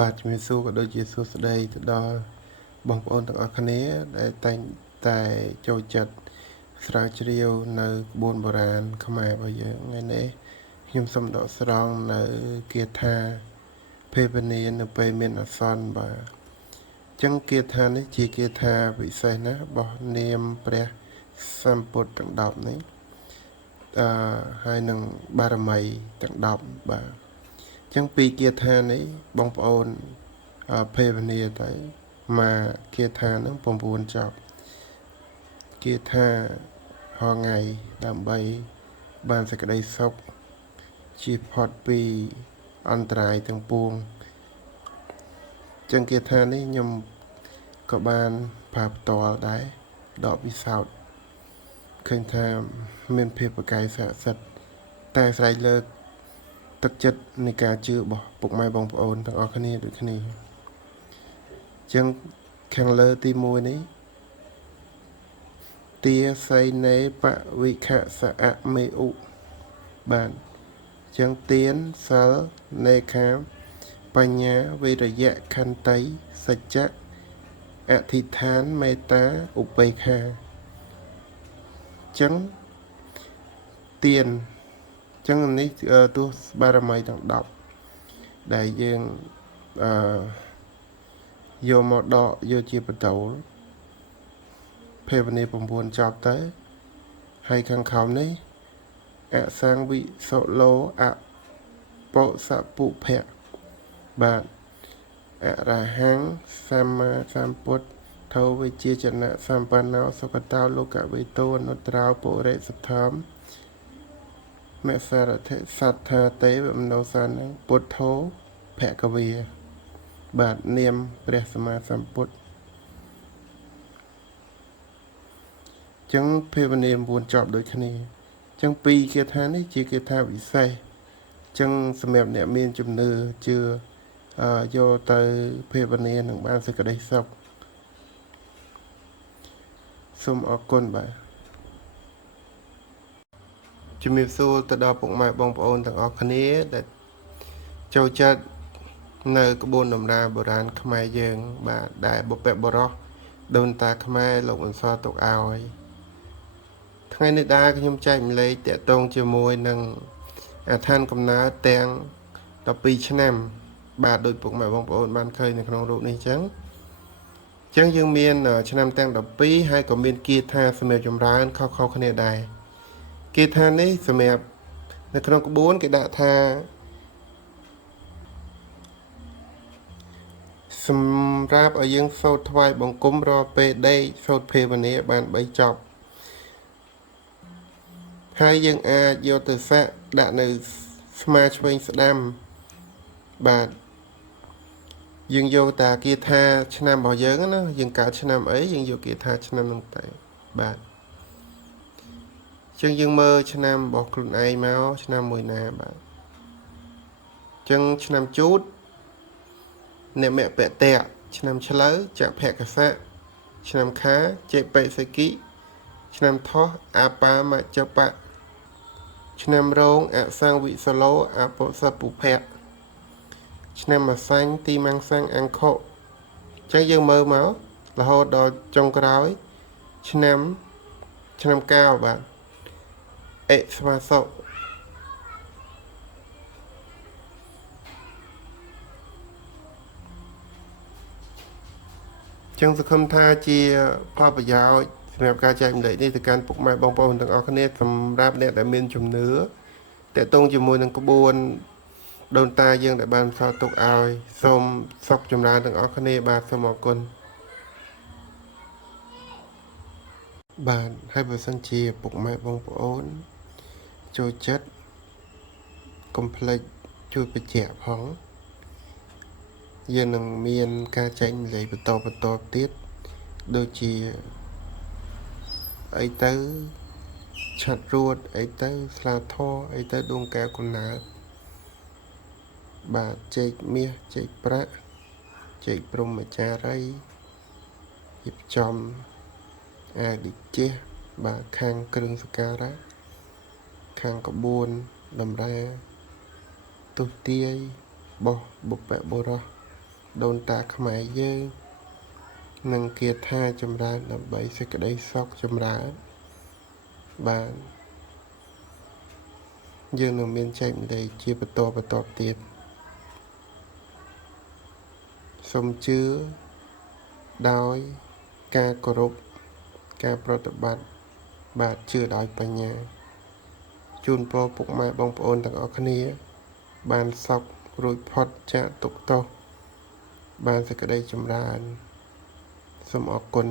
បាទជំរាបសួរក៏ដូចជាសួស្តីទៅដល់បងប្អូនទាំងអស់គ្នាដែលតែងតែចូលចិត្តស្រាវជ្រាវនៅក្បួនបុរាណខ្មែររបស់យើងថ្ងៃនេះខ្ញុំសូមដកស្រង់នៅគាថាភេវនានៅពេលមានអាសន្នបាទអញ្ចឹងគាថានេះជាគាថាពិសេសណាស់របស់នាមព្រះសម្ពុទ្ធទាំង10នេះហើយនឹងបារមីទាំង10បាទចឹងពីគាថានេះបងប្អូនភេវនាទៅមកគាថានឹង9ចប់គាថាហងៃដើម្បីបានសេចក្តីសុខជៀសផុតពីអន្តរាយទាំងពួងចឹងគាថានេះខ្ញុំក៏បានប្រើផ្ទាល់ដែរដកពិសោធន៍ឃើញថាមានភាពប្រកែកស័ក្តិសិទ្ធិតែស្រ័យលើកទឹកចិត្តនៃការជឿរបស់ពុកម៉ែបងប្អូនទាំងអស់គ្នាដូចគ្នាចឹងខាងលើទី1នេះទាសីនេបវិខសអមេឧបានចឹងទានសិលនេខាបញ្ញាវិរិយៈខន្តីសច្ចៈអធិដ្ឋានមេត្តាឧបេក្ខាចឹងទានចឹងនេះទោះបារមីទាំង10ដែលយើងយកមកដកយកជាបដូលភេវនា9ចប់ទៅហើយខាងខំនេះអសង្វិសុឡូអបុសពុភៈបាទអរហង្គសម្មាសម្ពុទ្ធធោវិជាចនៈសម្បណ្ណោសុគតោលោកវេទោអនុត្រោពុរិសធម្មមេសារថិសត្ថាទេវមនោសានពុទ្ធោភគវាបាទនាមព្រះសម្មាសម្ពុទ្ធចឹងភេវនា9ចប់ដូចគ្នាចឹងពីរគាថានេះជាគាថាពិសេសចឹងសម្រាប់អ្នកមានជំនឿជឿយកទៅភេវនានឹងបានសេចក្តីសុខសូមអរគុណបាទជំរាបសួរទៅដល់ពុកម៉ែបងប្អូនទាំងអស់គ្នាដែលចូលចិត្តនៅក្បួនដំណើរបុរាណខ្មែរយើងបាទដែលបុព្វបុរសដូនតាខ្មែរលោកបន្សល់ទុកឲ្យថ្ងៃនេះដែរខ្ញុំចែកម្លែកតាក់ទងជាមួយនឹងអាឋានកំណើតទាំង12ឆ្នាំបាទដោយពុកម៉ែបងប្អូនបានឃើញនៅក្នុងរូបនេះអញ្ចឹងយើងមានឆ្នាំទាំង12ហើយក៏មានគាថាសម្រាប់ចម្រើនខុសៗគ្នាដែរគាថានេះសម្រាប់នៅក្នុងក្បួនគេដាក់ថាសម្រាប់ឲ្យយើងសូត្រថ្វាយបង្គំរាល់ពេលដេកសូត្រភេវនាបាន3ចប់ហើយយើងអាចយកទៅសាក់ដាក់នៅស្មាឆ្វេងស្ដាំបាទយើងយកតាគាថាឆ្នាំរបស់យើងណាយើងកើតឆ្នាំអីយើងយកគាថាឆ្នាំហ្នឹងទៅបាទចឹងយើងមើលឆ្នាំរបស់ខ្លួនឯងមកឆ្នាំមួយណាបាទចឹងឆ្នាំជូតអ្នកមពតៈឆ្នាំឆ្លូវចភកសៈឆ្នាំខាចេបិសិគិឆ្នាំថោះអបាមច្ចបៈឆ្នាំរោងអសង្វិសឡោអពុសពុភៈឆ្នាំអសាញ់ទីម៉ាំងសាំងអង្គុចឹងយើងមើលមករហូតដល់ចុងក្រោយឆ្នាំកោបាទអិស្វាសុចឹងសង្ឃឹមថាជាផលប្រយោជន៍សម្រាប់ការចែកម្លែកនេះទៅកាន់ពុកម៉ែបងប្អូនទាំងអស់គ្នាសម្រាប់អ្នកដែលមានជំនឿតាក់ទងជាមួយនឹងក្បួនដូនតាយើងដែលបានសល់ទុកឲ្យសូមសុខចម្រើនទាំងអស់គ្នាបាទសូមអរគុណបាទហើយបើសិនជាពុកម៉ែបងប្អូនចូលចិត្តកុំភ្លេចជួយបញ្ជាក់ផងយើងនឹងមានការចែកម្លែកបន្តទៀតដូចជាអីទៅឆាត់រួតអីទៅស្លាធរអីទៅដួងកែវកំណើតបាទចេកមាសចេកប្រាក់ចេកព្រហ្មចារីរៀបចំអាឌិចេះបាទខាងគ្រឿងសក្ការៈខាងក្បួនតម្រាទុទាយបោះបុព្វបុរស ដូនតាខ្មែរយើងនឹងគាថាចម្រើនដើម្បីសេចក្តីសុខចម្រើនបានយើងនឹងមានចែកម្លែកជាបន្តទៀតសូមជឿដោយការគោរពការប្រតិបត្តិបាទជឿដោយបញ្ញាជូនពរពុកម៉ែបងប្អូនទាំងអស់គ្នាបានសុខរួចផុតចាកទុក្ខទោសបានសេចក្តីចម្រើនសូមអរគុណ